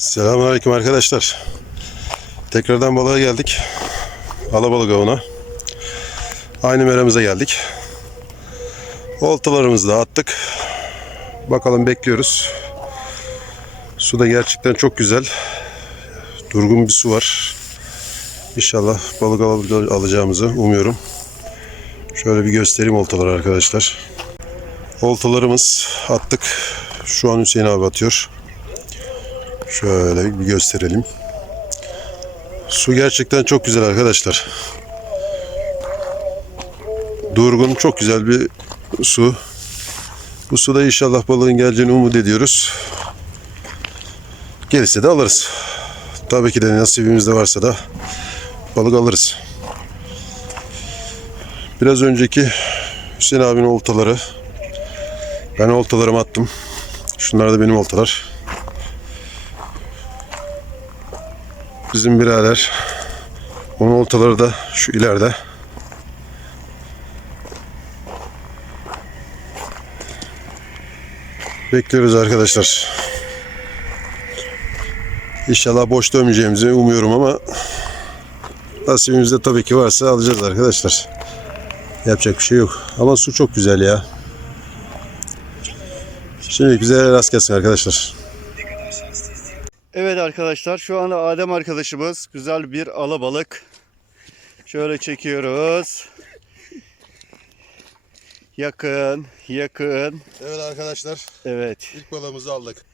Selamünaleyküm arkadaşlar. Tekrardan balığa geldik. Alabalık avına. Aynı meramize geldik. Oltalarımızı da attık. Bakalım bekliyoruz. Su da gerçekten çok güzel. Durgun bir su var. İnşallah balık al- alacağımızı umuyorum. Şöyle bir göstereyim oltaları arkadaşlar. Oltalarımız attık. Şu an Hüseyin abi atıyor. Şöyle bir gösterelim. Su gerçekten çok güzel arkadaşlar. Durgun çok güzel bir su. Bu suda inşallah balığın geleceğini umut ediyoruz. Gelirse de alırız. Tabii ki de nasibimizde varsa da balık alırız. Biraz önceki Hüseyin abinin oltaları. Ben oltalarımı attım. Şunlar da benim oltalar. Bizim birader. Onun oltaları da şu ileride. Bekliyoruz arkadaşlar. İnşallah boş dönmeyeceğimizi umuyorum ama nasibimizde tabii ki varsa alacağız arkadaşlar. Yapacak bir şey yok. Ama su çok güzel ya. Şimdi bize rast gelsin arkadaşlar. Evet arkadaşlar şu anda Adem arkadaşımız güzel bir alabalık. Şöyle çekiyoruz. Yakın, yakın. Evet arkadaşlar. Evet. İlk balığımızı aldık.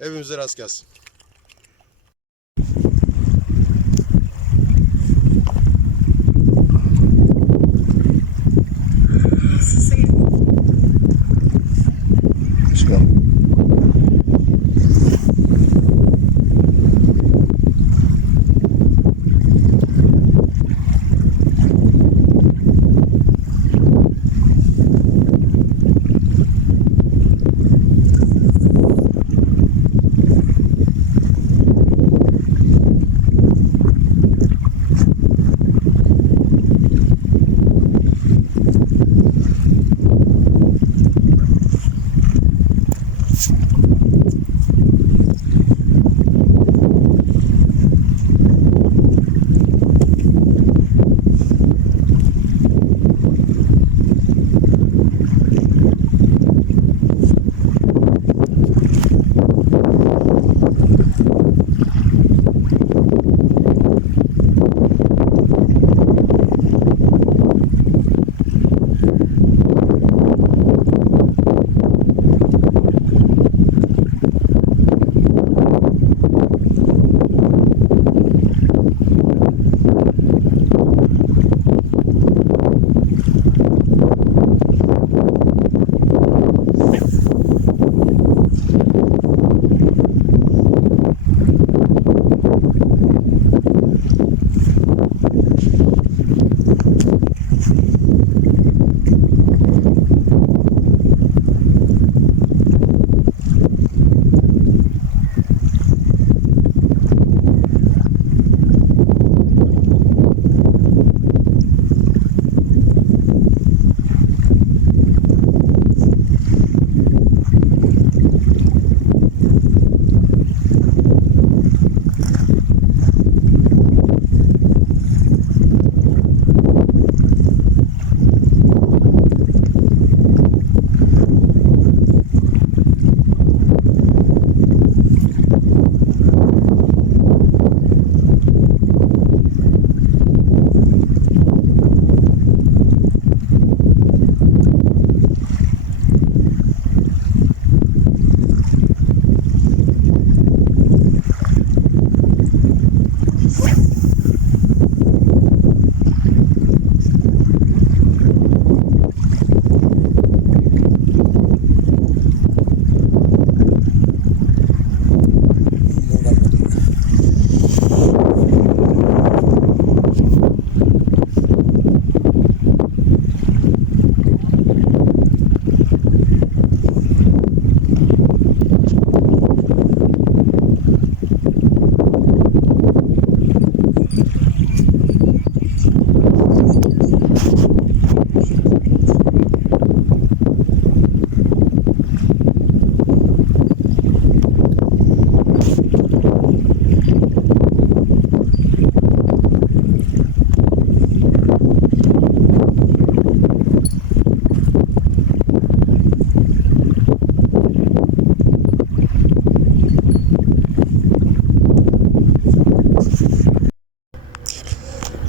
Evimize rast gelsin. Sesi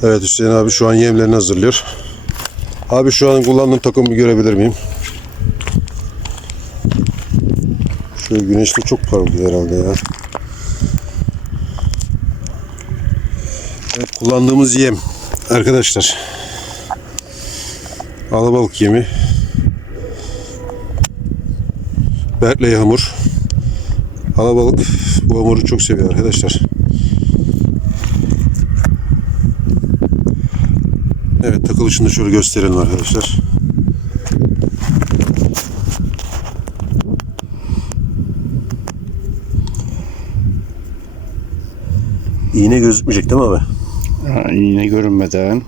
Evet Hüseyin abi şu an yemlerini hazırlıyor. Abi şu an kullandığım takımı görebilir miyim? Şöyle güneşli çok parlıyor herhalde ya. Evet kullandığımız yem arkadaşlar. Alabalık yemi. Bertley hamur. Alabalık bu hamuru çok seviyor arkadaşlar. Evet takılışını şöyle gösterelim arkadaşlar. İğne gözükmeyecek değil mi abi? Ha, iğne görünmeden.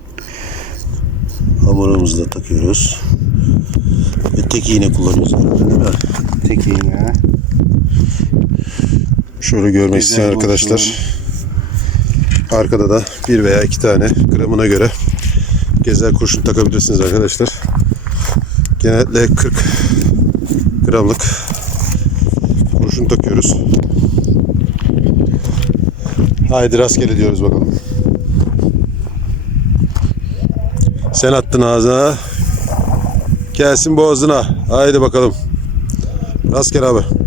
Hamurumuzu da takıyoruz. Ve tek iğne kullanıyoruz değil mi? Tek iğne. Şöyle görmek Güzel isteyen arkadaşlar. Arkada da bir veya iki tane gramına göre gezer kurşun takabilirsiniz arkadaşlar. Genellikle 40 gramlık kurşun takıyoruz. Haydi rastgele diyoruz bakalım. Sen attın ağzına. Gelsin boğazına. Haydi bakalım. Rastgele abi.